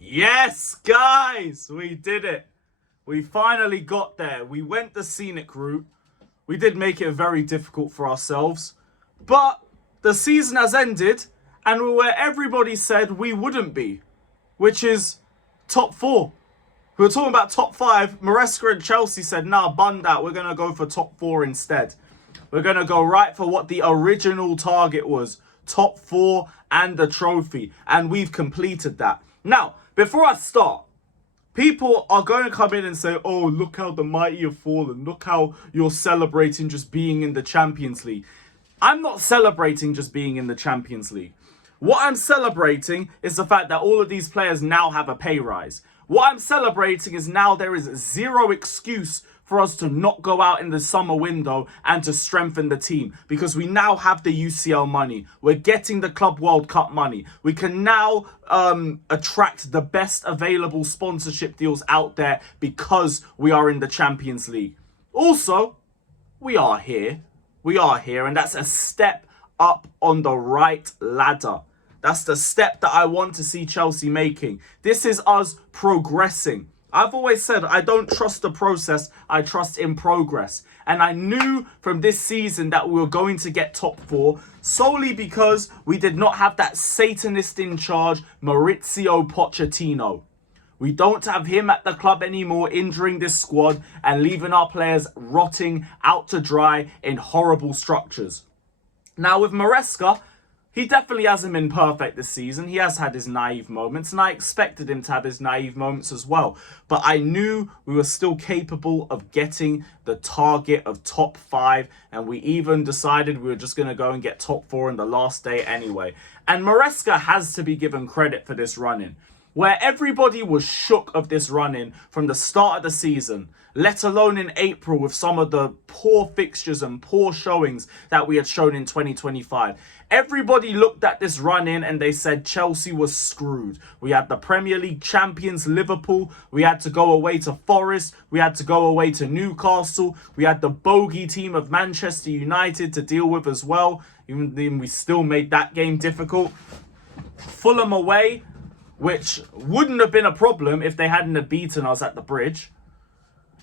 Yes, guys, we did it. We finally got there. We went the scenic route. We did make it very difficult for ourselves. But the season has ended and we're where everybody said we wouldn't be, which is top four. We were talking about top five. Maresca and Chelsea said, nah, bun that. We're going to go for top four instead. We're going to go right for what the original target was. Top four and the trophy. And we've completed that. Now, before I start, people are going to come in and say, oh, look how the mighty have fallen. Look how you're celebrating just being in the Champions League. I'm not celebrating just being in the Champions League. What I'm celebrating is the fact that all of these players now have a pay rise. What I'm celebrating is now there is zero excuse for us to not go out in the summer window and to strengthen the team, because we now have the UCL money. We're getting the Club World Cup money. We can now attract the best available sponsorship deals out there because we are in the Champions League. Also, we are here. And that's a step up on the right ladder. That's the step that I want to see Chelsea making. This is us progressing. I've always said I don't trust the process, I trust in progress. And I knew from this season that we were going to get top four solely because we did not have that Satanist in charge, Maurizio Pochettino. We don't have him at the club anymore, injuring this squad and leaving our players rotting out to dry in horrible structures. Now with Maresca, he definitely hasn't been perfect this season. He has had his naive moments, and I expected him to have his naive moments as well. But I knew we were still capable of getting the target of top five, and we even decided we were just going to go and get top four in the last day anyway. And Maresca has to be given credit for this run-in, where everybody was shook of this run-in from the start of the season, let alone in April with some of the poor fixtures and poor showings that we had shown in 2025. Everybody looked at this run-in and they said Chelsea was screwed. We had the Premier League champions Liverpool. We had to go away to Forest. We had to go away to Newcastle. We had the bogey team of Manchester United to deal with as well. Even then, we still made that game difficult. Fulham away, which wouldn't have been a problem if they hadn't have beaten us at the Bridge.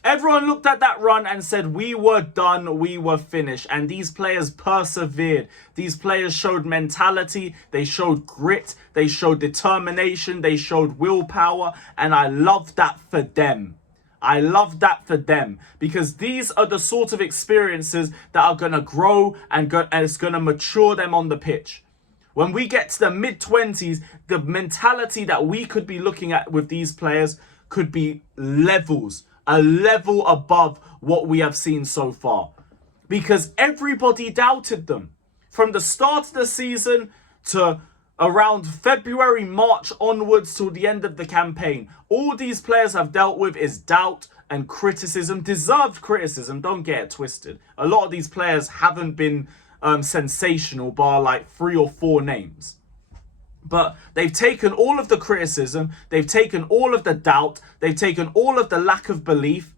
Everyone looked at that run and said, we were done, we were finished. And these players persevered. These players showed mentality, they showed grit, they showed determination, they showed willpower. And I love that for them. I love that for them, because these are the sort of experiences that are going to grow and it's going to mature them on the pitch. When we get to the mid-20s, the mentality that we could be looking at with these players could be a level above what we have seen so far. Because everybody doubted them. From the start of the season to around February, March onwards till the end of the campaign, all these players have dealt with is doubt and criticism, deserved criticism, don't get it twisted. A lot of these players haven't been sensational, bar like 3 or 4 names. But they've taken all of the criticism, they've taken all of the doubt, they've taken all of the lack of belief,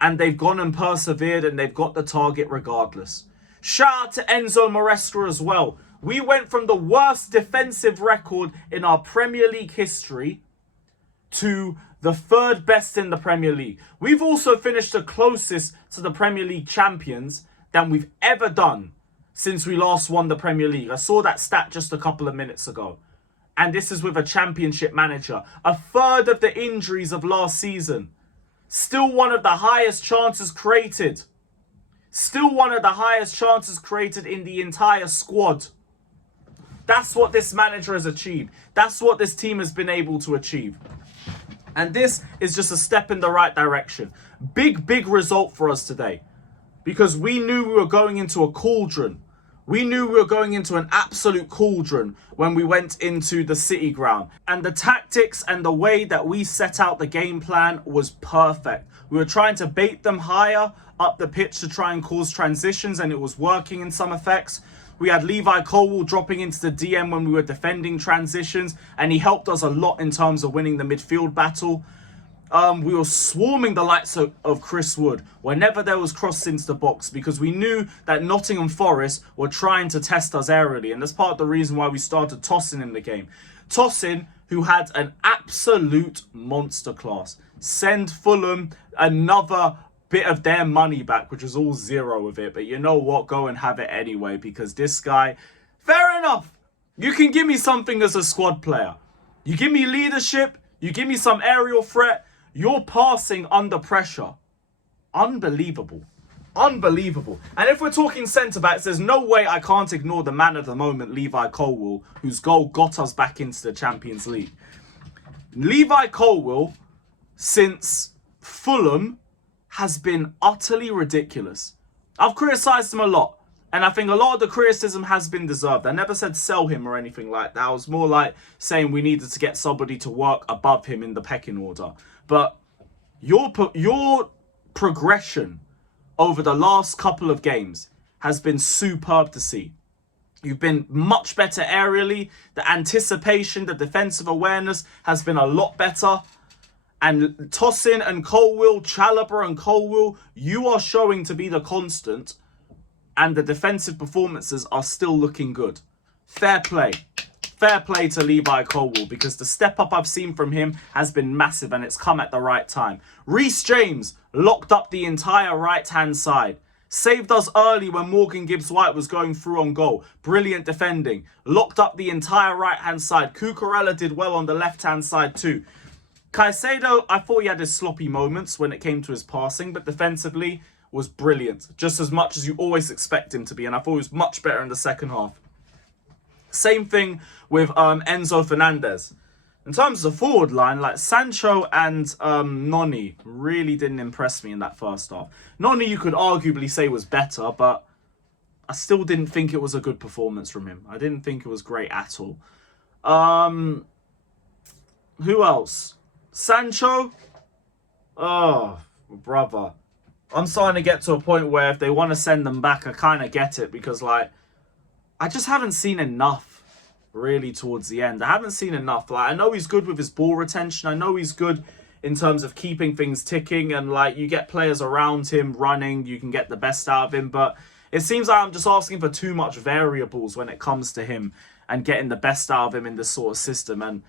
and they've gone and persevered and they've got the target regardless. Shout out to Enzo Maresca as well. We went from the worst defensive record in our Premier League history to the 3rd best in the Premier League. We've also finished the closest to the Premier League champions than we've ever done since we last won the Premier League. I saw that stat just a couple of minutes ago. And this is with a championship manager. 1/3 of the injuries of last season. Still one of the highest chances created. Still one of the highest chances created in the entire squad. That's what this manager has achieved. That's what this team has been able to achieve. And this is just a step in the right direction. Big result for us today. Because we knew we were going into a cauldron. We knew we were going into an absolute cauldron when we went into the City ground. And the tactics and the way that we set out the game plan was perfect. We were trying to bait them higher up the pitch to try and cause transitions, and it was working in some effects. We had Levi Colwill dropping into the DM when we were defending transitions, and he helped us a lot in terms of winning the midfield battle. We were swarming the likes of Chris Wood whenever there was cross into the box because we knew that Nottingham Forest were trying to test us aerially. And that's part of the reason why we started Tosin in the game. Tosin, who had an absolute monster class. Send Fulham another bit of their money back, which was all zero of it. But you know what? Go and have it anyway because this guy, fair enough. You can give me something as a squad player. You give me leadership. You give me some aerial threat. You're passing under pressure. Unbelievable. Unbelievable. And if we're talking centre-backs, there's no way I can't ignore the man of the moment, Levi Colwill, whose goal got us back into the Champions League. Levi Colwill, since Fulham, has been utterly ridiculous. I've criticised him a lot. And I think a lot of the criticism has been deserved. I never said sell him or anything like that. I was more like saying we needed to get somebody to work above him in the pecking order. But your progression over the last couple of games has been superb to see. You've been much better aerially. The anticipation, the defensive awareness has been a lot better. And Tosin and Colwill, Chalobah and Colwill, you are showing to be the constant. And the defensive performances are still looking good. Fair play. Fair play to Levi Colwill because the step up I've seen from him has been massive and it's come at the right time. Reece James locked up the entire right-hand side. Saved us early when Morgan Gibbs-White was going through on goal. Brilliant defending. Locked up the entire right-hand side. Cucurella did well on the left-hand side too. Caicedo, I thought he had his sloppy moments when it came to his passing, but defensively was brilliant. Just as much as you always expect him to be, and I thought he was much better in the second half. Same thing with Enzo Fernandez. In terms of the forward line, like Sancho and Noni really didn't impress me in that first half. Noni, you could arguably say was better, but I still didn't think it was a good performance from him. I didn't think it was great at all. Who else? Sancho? Oh, brother. I'm starting to get to a point where if they want to send them back, I kind of get it. Because, like, I just haven't seen enough, really, towards the end. I haven't seen enough. Like, I know he's good with his ball retention. I know he's good in terms of keeping things ticking. And, like, you get players around him running. You can get the best out of him. But it seems like I'm just asking for too much variables when it comes to him and getting the best out of him in this sort of system. And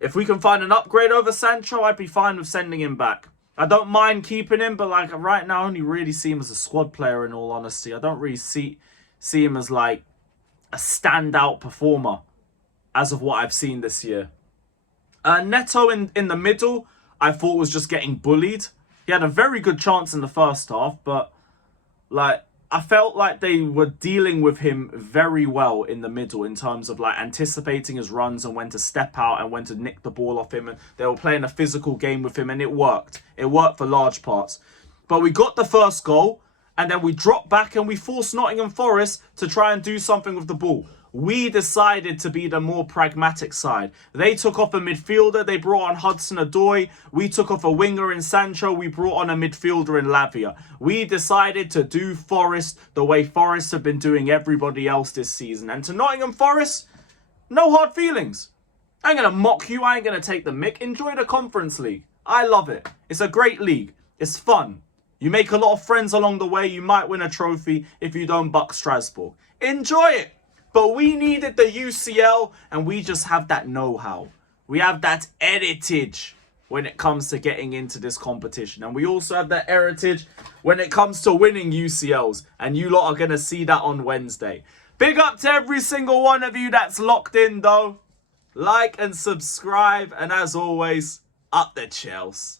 if we can find an upgrade over Sancho, I'd be fine with sending him back. I don't mind keeping him, but like right now I only really see him as a squad player in all honesty. I don't really see him as like a standout performer as of what I've seen this year. Neto in the middle, I thought was just getting bullied. He had a very good chance in the first half, but like I felt like they were dealing with him very well in the middle in terms of like anticipating his runs and when to step out and when to nick the ball off him. And they were playing a physical game with him and it worked. It worked for large parts. But we got the first goal and then we dropped back and we forced Nottingham Forest to try and do something with the ball. We decided to be the more pragmatic side. They took off a midfielder. They brought on Hudson-Odoi. We took off a winger in Sancho. We brought on a midfielder in Lavia. We decided to do Forest the way Forest have been doing everybody else this season. And to Nottingham Forest, no hard feelings. I ain't going to mock you. I ain't going to take the mick. Enjoy the Conference League. I love it. It's a great league. It's fun. You make a lot of friends along the way. You might win a trophy if you don't buck Strasbourg. Enjoy it. But we needed the UCL and we just have that know-how. We have that heritage when it comes to getting into this competition. And we also have that heritage when it comes to winning UCLs. And you lot are going to see that on Wednesday. Big up to every single one of you that's locked in though. Like and subscribe. And as always, up the Chels.